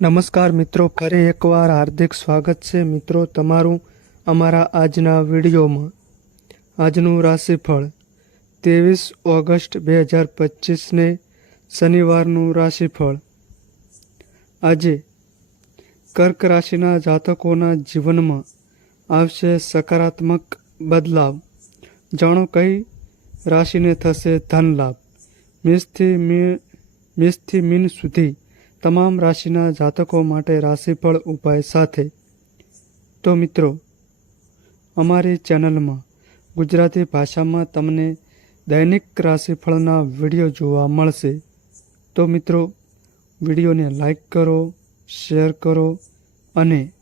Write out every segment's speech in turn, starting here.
નમસ્કાર મિત્રો, ફરી એકવાર હાર્દિક સ્વાગત છે મિત્રો તમારું અમારા આજના વિડીયોમાં। આજનું રાશિફળ 23 ઓગસ્ટ 2025ને શનિવારનું રાશિફળ। આજે કર્ક રાશિના જાતકોના જીવનમાં આવશે સકારાત્મક બદલાવ। જાણો કઈ રાશિને થશે ધન લાભ। મેષથી મીન સુધી તમામ રાશિના જાતકો માટે રાશિફળ ઉપાય સાથે। તો મિત્રો, અમારી ચેનલમાં ગુજરાતી ભાષામાં તમને દૈનિક રાશિફળના વિડીયો જોવા મળશે। તો મિત્રો, વિડીયોને લાઈક કરો, શેર કરો અને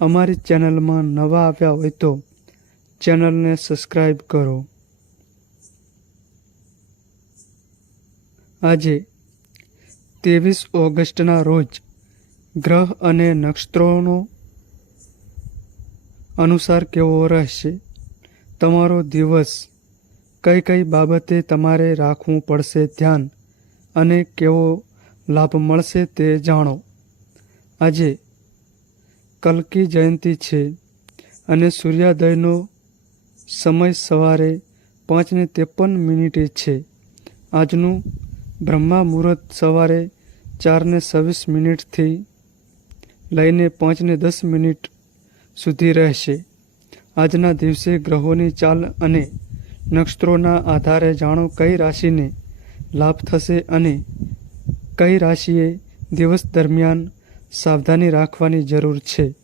અમારી ચેનલમાં નવા આવ્યા હોય તો ચેનલને સબસ્ક્રાઈબ કરો। આજે 23 ઓગસ્ટના રોજ ગ્રહ અને નક્ષત્રોનો અનુસાર કેવો રહેશે? તમારો દિવસ કઈ કઈ બાબતે તમારે રાખવું પડશે ધ્યાન અને કેવો લાભ મળશે તે જાણો। આજે કલ્કી જયંતિ છે અને સૂર્યોદયનો સમય સવારે 5:53 છે। આજનું બ્રહ્મા મુહૂર્ત સવારે 4:26 લઈને 5:10 સુધી રહેશે। આજના દિવસે ગ્રહોની ચાલ અને નક્ષત્રોના આધારે જાણો કઈ રાશિને લાભ થશે અને કઈ રાશિએ દિવસ દરમિયાન સાવધાની રાખવાની જરૂર છે।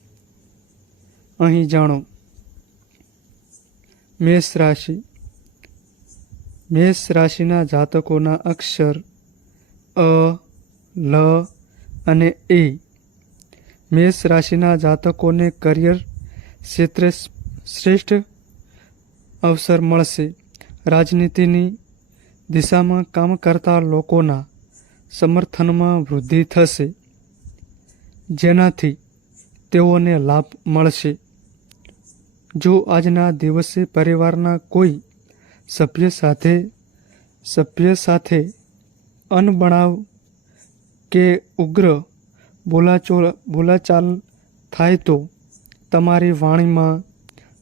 અહીં જાણો। મેષ રાશિ। મેષ રાશિના જાતકોના અક્ષર અ, લ અને એ। મેષ રાશિના જાતકોને કરિયર ક્ષેત્રે શ્રેષ્ઠ અવસર મળશે। રાજનીતિની દિશામાં કામ કરતા લોકોના સમર્થનમાં વૃદ્ધિ થશે, જેનાથી તેઓને લાભ મળશે। જો આજના દિવસે પરિવારના કોઈ સભ્ય સાથે અનબનાવ કે ઉગ્ર બોલાચાલ થાય તો તમારી વાણીમાં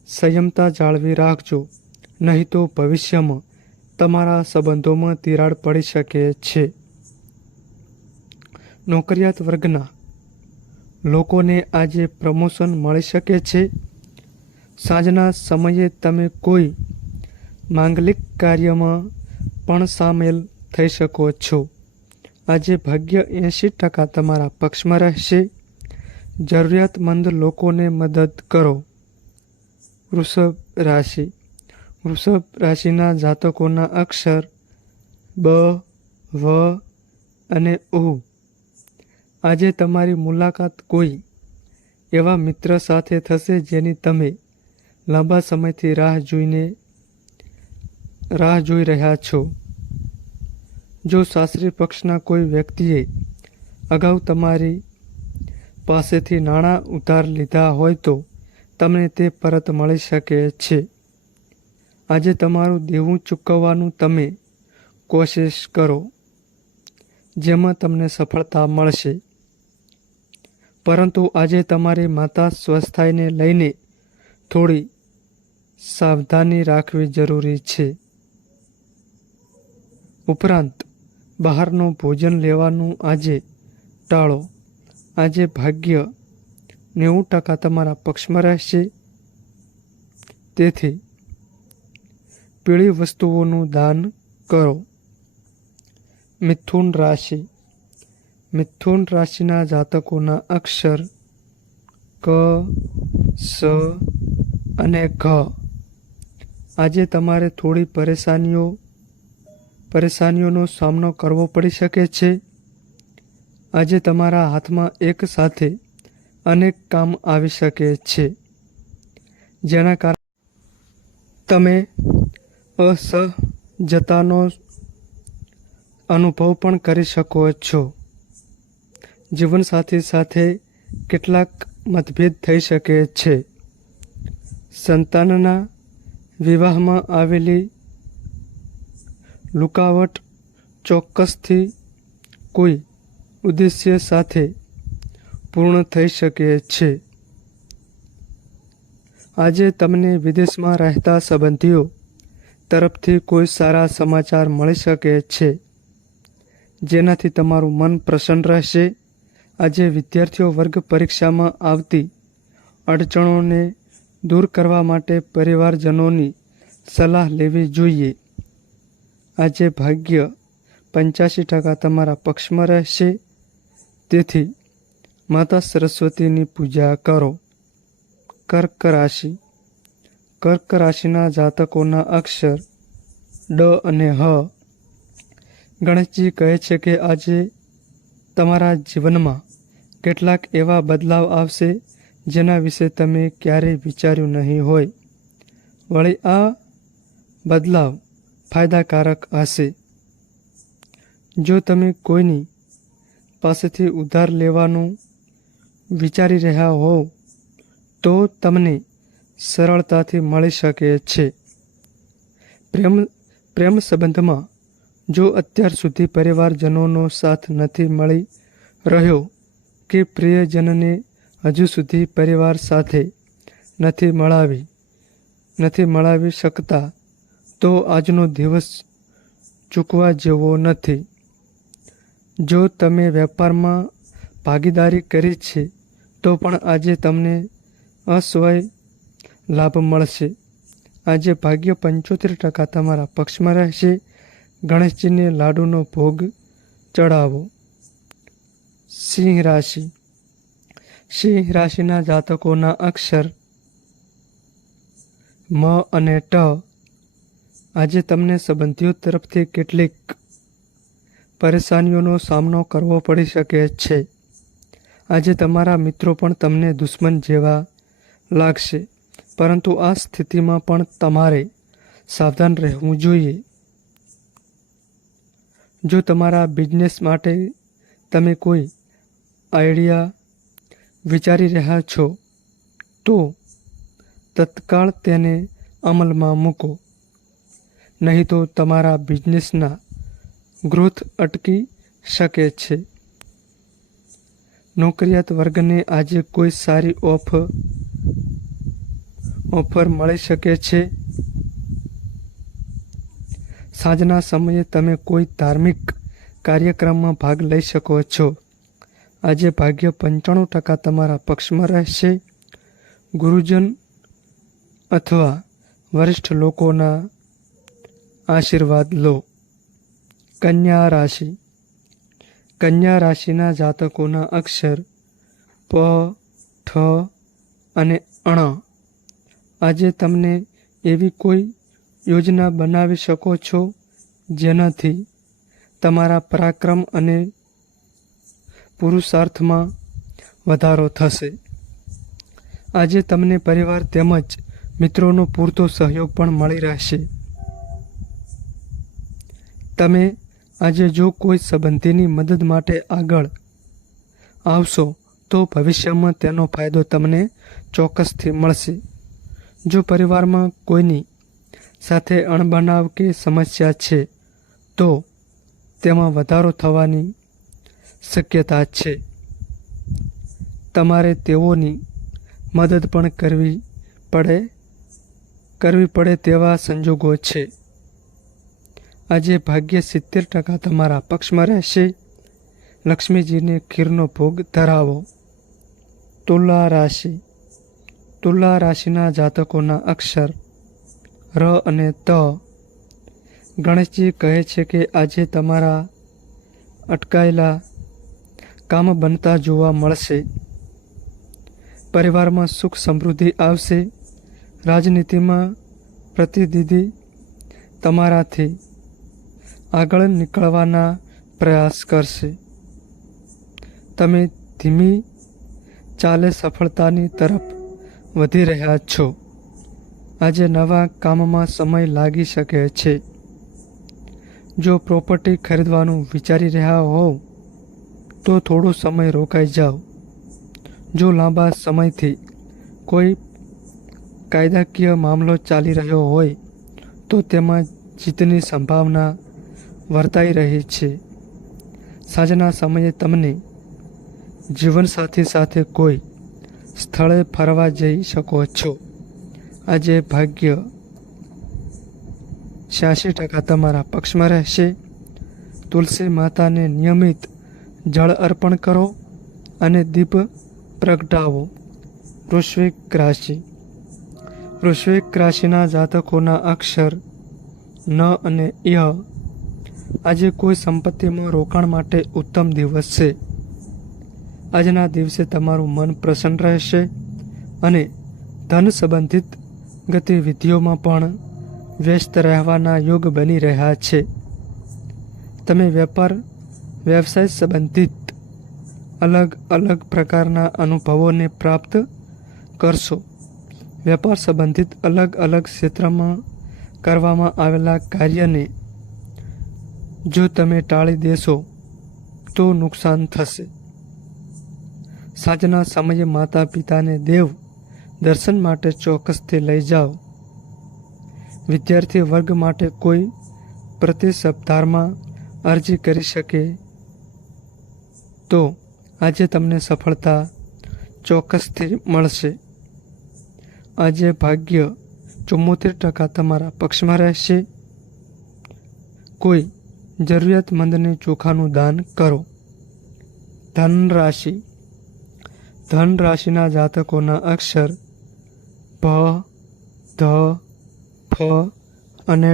સંયમતા જાળવી રાખજો, નહીં તો ભવિષ્યમાં તમારા સંબંધોમાં તિરાડ પડી શકે છે। નોકરિયાત વર્ગના લોકોને આજે પ્રમોશન મળી શકે છે। સાંજના સમયે તમે કોઈ માંગલિક કાર્યમાં પણ સામેલ થઈ શકો છો। આજે ભાગ્ય 80% તમારા પક્ષમાં રહેશે। જરૂરિયાતમંદ લોકોને મદદ કરો। વૃષભ રાશિ। વૃષભ રાશિના જાતકોના અક્ષર બ, વ અને ઉ। આજે તમારી મુલાકાત કોઈ એવા મિત્ર સાથે થશે જેની તમે લાંબા સમયથી રાહ જોઈ રહ્યા છો। જો સાસરી પક્ષના કોઈ વ્યક્તિએ અગાઉ તમારી પાસેથી નાણાં ઉધાર લીધા હોય તો તમને તે પરત મળી શકે છે। આજે તમારું દેવું ચૂકવવાનું તમે કોશિશ કરો, જેમાં તમને સફળતા મળશે। પરંતુ આજે તમારી માતા સ્વાસ્થ્યને લઈને થોડી સાવધાની રાખવી જરૂરી છે। ઉપરાંત બહારનું ભોજન લેવાનું આજે ટાળો। આજે ભાગ્ય 90% તમારા પક્ષમાં રહેશે, તેથી પીળી વસ્તુઓનું દાન કરો। મિથુન રાશિ। મિથુન રાશિના જાતકોના અક્ષર ક, સ અને ઘ। આજે તમારે થોડી પરેશાનીઓનો સામનો કરવો પડી શકે છે। આજે તમારા હાથમાં એક સાથે અનેક કામ આવી શકે છે, જેના કારણે તમે અસહજતાનો અનુભવ પણ કરી શકો છો। જીવનસાથી સાથે કેટલાક મતભેદ થઈ શકે છે। સંતાનના વિવાહમાં આવેલી રુકાવટ ચોક્કસથી કોઈ ઉદ્દેશ્ય સાથે પૂર્ણ થઈ શકે છે. આજે તમને વિદેશમાં રહેતા સંબંધીઓ તરફથી કોઈ સારા સમાચાર મળી શકે છે, જેનાથી તમારું મન પ્રસન્ન રહેશે. આજે વિદ્યાર્થીઓ વર્ગ પરીક્ષામાં આવતી અડચણોને દૂર કરવા માટે પરિવારજનોની સલાહ લેવી જોઈએ. આજે ભાગ્ય 85% તમારા પક્ષમાં રહેશે, તેથી માતા સરસ્વતીની પૂજા કરો. કર્ક રાશિ. કર્ક રાશિના જાતકોના અક્ષર ડ અને હ. ગણેશજી કહે છે કે આજે તમારા જીવનમાં કેટલાક એવા બદલાવ આવશે જેના વિશે તમે ક્યારેય વિચાર્યું નહીં હોય. વળી આ બદલાવ ફાયદાકારક હશે. જો તમે કોઈની પાસેથી ઉધાર લેવાનું વિચારી રહ્યા હોવ તો તમને સરળતાથી મળી શકે છે. પ્રેમ સંબંધમાં જો અત્યાર સુધી પરિવારજનોનો સાથ નથી મળી રહ્યો કે પ્રિયજનને હજુ સુધી પરિવાર સાથે નથી મળાવી શકતા, તો આજનો દિવસ ચૂકવા જેવો નથી. જો તમે વેપારમાં ભાગીદારી કરી છે તો પણ આજે તમને અસ્વય લાભ મળશે. આજે ભાગ્ય 75% તમારા પક્ષમાં રહેશે. ગણેશજીને લાડુનો ભોગ ચડાવો. સિંહ રાશિ. સિંહ રાશિના જાતકોના અક્ષર મ અને ટ. આજે તમને સંબંધીઓ તરફથી કેટલીક પરેશાનીઓનો સામનો કરવો પડી શકે છે. આજે તમારા મિત્રો પણ તમને દુશ્મન જેવા લાગશે, પરંતુ આ સ્થિતિમાં પણ તમારે સાવધાન રહેવું જોઈએ. જો તમારા બિઝનેસ માટે તમે કોઈ આઈડિયા વિચારી રહ્યા છો તો તત્કાળ તેને અમલમાં મૂકો, નહીં તો તમારા બિઝનેસના ગ્રોથ અટકી શકે છે. નોકરિયાત વર્ગને આજે કોઈ સારી ઓફર મળી શકે છે. સાંજના સમયે તમે કોઈ ધાર્મિક કાર્યક્રમમાં ભાગ લઈ શકો છો. આજે ભાગ્ય 95% તમારા પક્ષમાં રહેશે. ગુરુજન અથવા વરિષ્ઠ લોકોના આશીર્વાદ લો. કન્યા રાશિ. કન્યા રાશિના જાતકોના અક્ષર પ, ઠ અને અણ. આજે તમને એવી કોઈ યોજના બનાવી શકો છો જેનાથી તમારા પરાક્રમ અને પુરુષાર્થમાં વધારો થશે. આજે તમને પરિવાર તેમજ મિત્રોનો પૂરતો સહયોગ પણ મળી રહેશે. તમે આજે જો કોઈ સંબંધીની મદદ માટે આગળ આવશો તો ભવિષ્યમાં તેનો ફાયદો તમને ચોક્કસથી મળશે. જો પરિવારમાં કોઈની સાથે અણબનાવ કે સમસ્યા છે તો તેમાં વધારો થવાની શક્યતા છે. તમારે તેઓની મદદ પણ કરવી પડે તેવા સંજોગો છે. આજે ભાગ્ય 70% તમારા પક્ષમાં રહેશે. લક્ષ્મીજીને ખીરનો ભોગ ધરાવો. તુલા રાશિ. તુલા રાશિના જાતકોના અક્ષર ર અને ત. ગણેશજી કહે છે કે આજે તમારા અટકાયેલા કામ બનતા જોવા મળશે. પરિવારમાં સુખ સમૃદ્ધિ આવશે. રાજનીતિમાં પ્રતિનિધિ તમારાથી આગળ નીકળવાના પ્રયાસ કરશે. તમે ધીમી ચાલે સફળતાની તરફ વધી રહ્યા છો. આજે નવા કામમાં સમય લાગી શકે છે. જો પ્રોપર્ટી ખરીદવાનું વિચારી રહ્યા હોવ તો થોડો સમય રોકાઈ જાઓ. જો લાંબા સમયથી કોઈ કાયદાકીય મામલો ચાલી રહ્યો હોય તો તેમાં જીતની સંભાવના વર્તાઈ રહી છે. સાંજના સમયે તમને જીવનસાથી સાથે કોઈ સ્થળે ફરવા જઈ શકો છો. આજે ભાગ્ય 86% તમારા પક્ષમાં રહેશે. તુલસી માતાને નિયમિત જળ અર્પણ કરો અને દીપ પ્રગટાવો. વૃશ્ચિક રાશિ. વૃશ્ચિક રાશિના જાતકોના અક્ષર ન અને ય. આજે કોઈ સંપત્તિમાં રોકાણ માટે ઉત્તમ દિવસ છે. આજના દિવસે તમારું મન પ્રસન્ન રહેશે અને ધન સંબંધિત ગતિવિધિઓમાં પણ વ્યસ્ત રહેવાના યોગ બની રહ્યા છે. તમે વેપાર વ્યવસાય સંબંધિત અલગ અલગ પ્રકારના અનુભવોને પ્રાપ્ત કરશો. વેપાર સંબંધિત અલગ અલગ ક્ષેત્રમાં કરવામાં આવેલા કાર્યને જો તમે ટાળી દેશો તો નુકસાન થશે. સાંજના સમયે માતા પિતાને દેવ દર્શન માટે ચોક્કસથી લઈ જાઓ. વિદ્યાર્થી વર્ગ માટે કોઈ પ્રતિ સપ્તાહમાં અરજી કરી શકે તો આજે તમને સફળતા ચોક્કસથી મળશે. આજે ભાગ્ય 74% તમારા પક્ષમાં રહેશે. કોઈ જરૂરિયાતમંદને ચોખાનું દાન કરો. ધન રાશિ. ધન રાશિના જાતકોના અક્ષર ભ, ધ, ફ અને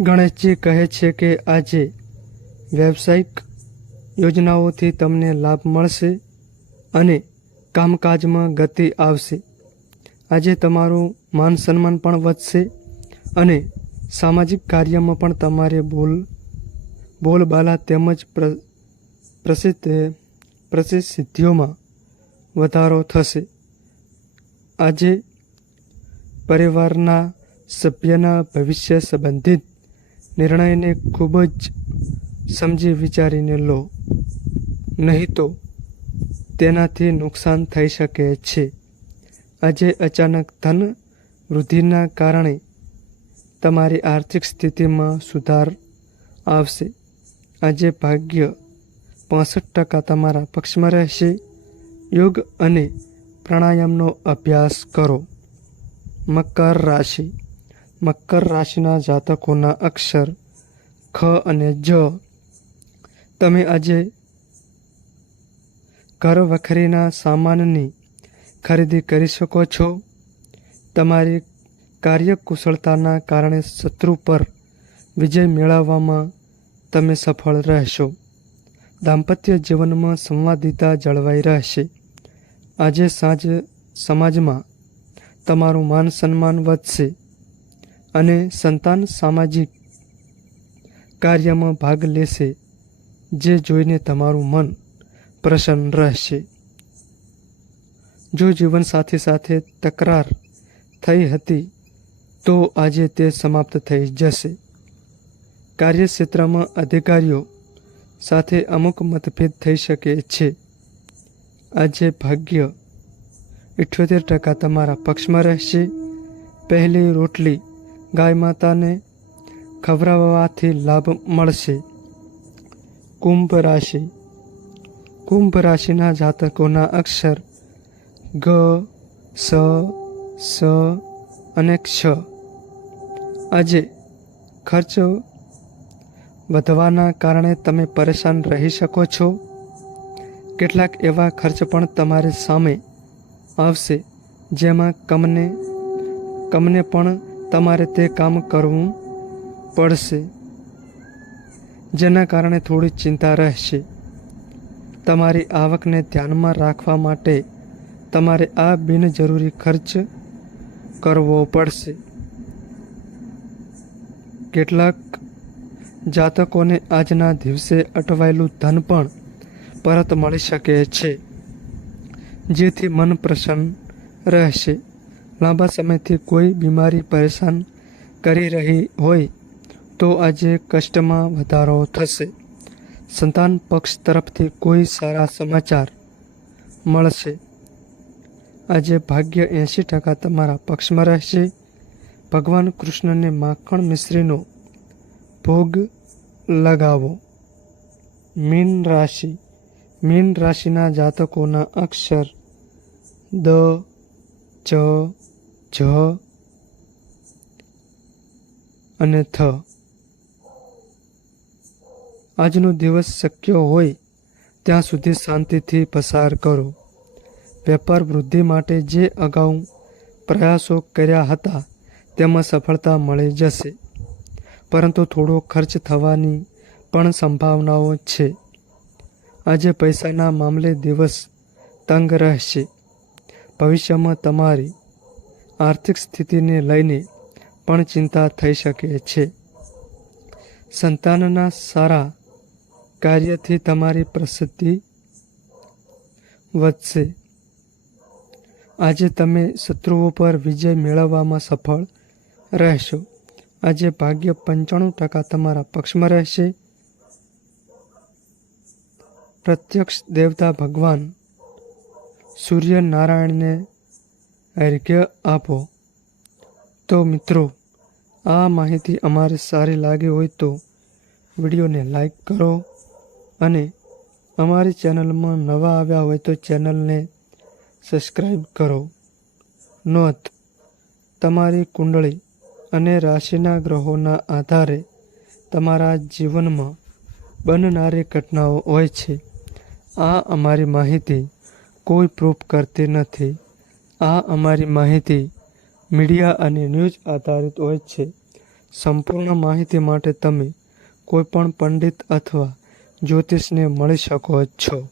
ગણેશજી કહે છે કે આજે વ્યવસાયિક યોજનાઓથી તમને લાભ મળશે અને કામકાજમાં ગતિ આવશે. આજે તમારું માન સન્માન પણ વધશે અને સામાજિક કાર્યમાં પણ તમારે બોલબાલા તેમજ પ્રસિદ્ધિઓમાં વધારો થશે. આજે પરિવારના સભ્યના ભવિષ્ય સંબંધિત નિર્ણયને ખૂબ જ સમજી વિચારીને લો, નહીં તો તેનાથી નુકસાન થઈ શકે છે. આજે અચાનક ધન વૃદ્ધિના કારણે તમારી આર્થિક સ્થિતિમાં સુધાર આવશે. આજે ભાગ્ય 65% તમારા પક્ષમાં રહેશે. યોગ અને પ્રાણાયામનો અભ્યાસ કરો. મકર રાશિ. મકર રાશિના જાતકોના અક્ષર ખ અને જ. તમે આજે ઘર વખરીના સામાનની ખરીદી કરી શકો છો. તમારી કાર્યકુશળતાના કારણે શત્રુ પર વિજય મેળવવામાં તમે સફળ રહેશો. દાંપત્ય જીવનમાં સંવાદિતા જળવાઈ રહેશે. આજે સાંજે સમાજમાં તમારું માન સન્માન વધશે અને સંતાન સામાજિક કાર્યમાં ભાગ લેશે, જે જોઈને તમારું મન પ્રસન્ન રહેશે. જો જીવનસાથી સાથે તકરાર થઈ હતી તો આજે તે સમાપ્ત થઈ જશે. કાર્યક્ષેત્રમાં અધિકારીઓ સાથે અમુક મતભેદ થઈ શકે છે. આજે ભાગ્ય 78% તમારા પક્ષમાં રહેશે. પહેલી રોટલી ગાય માતાને ખવડાવવાથી લાભ મળશે. કુંભ રાશિ. કુંભ રાશિના જાતકોના અક્ષર ગ, સ, સ અને ક્ષ. આજે ખર્ચ વધવાના કારણે તમે પરેશાન રહી શકો છો. કેટલાક એવા ખર્ચ પણ તમારી સામે આવશે જેમાં કમને પણ તમારે તે કામ કરવું પડશે, જેના કારણે થોડી ચિંતા રહેશે. તમારી આવકને ધ્યાનમાં રાખવા માટે તમારે આ બિનજરૂરી ખર્ચ કરવો પડશે. કેટલાક જાતકોને આજના દિવસે અટવાયેલું ધન પણ પરત મળી શકે છે, જેથી મન પ્રસન્ન રહેશે. લાંબા સમયથી કોઈ બીમારી પરેશાન કરી રહી હોય તો આજે કષ્ટમાં વધારો થશે. સંતાન પક્ષ તરફથી કોઈ સારા સમાચાર મળશે. આજે ભાગ્ય 80% તમારા પક્ષમાં રહેશે. ભગવાન કૃષ્ણને માખણ મિશ્રીનો ભોગ લગાવો. મીન રાશિ. મીન રાશિના જાતકોના અક્ષર દ, ચ, જ અને થ. આજનો દિવસ શક્ય હોય ત્યાં સુધી શાંતિથી પસાર કરો. વેપાર વૃદ્ધિ માટે જે અગાઉ પ્રયાસો કર્યા હતા તેમાં સફળતા મળી જશે, પરંતુ થોડો ખર્ચ થવાની પણ સંભાવનાઓ છે. આજે પૈસાના મામલે દિવસ તંગ રહેશે. ભવિષ્યમાં તમારી આર્થિક સ્થિતિને લઈને પણ ચિંતા થઈ શકે છે. સંતાનના સારા કાર્યથી તમારી પ્રસિદ્ધિ વધશે. આજે તમે શત્રુઓ પર વિજય મેળવવામાં સફળ રહેશો. આજે ભાગ્ય 95% તમારા પક્ષમાં રહેશે. પ્રત્યક્ષ દેવતા ભગવાન સૂર્યનારાયણને અર્ઘ્ય આપો. તો મિત્રો, આ માહિતી અમારે સારી લાગી હોય તો વિડીયોને લાઈક કરો અને અમારી ચેનલમાં નવા આવ્યા હોય તો ચેનલને સબસ્ક્રાઈબ કરો. નોંધ: તમારી કુંડળી અને રાશિના ગ્રહોના આધારે તમારા જીવનમાં બનનારી ઘટનાઓ હોય છે. આ અમારી માહિતી કોઈ પ્રૂફ કરતી નથી. આ અમારી માહિતી મીડિયા અને ન્યૂઝ આધારિત હોય છે. સંપૂર્ણ માહિતી માટે તમે કોઈપણ પંડિત અથવા જ્યોતિષને મળી શકો છો.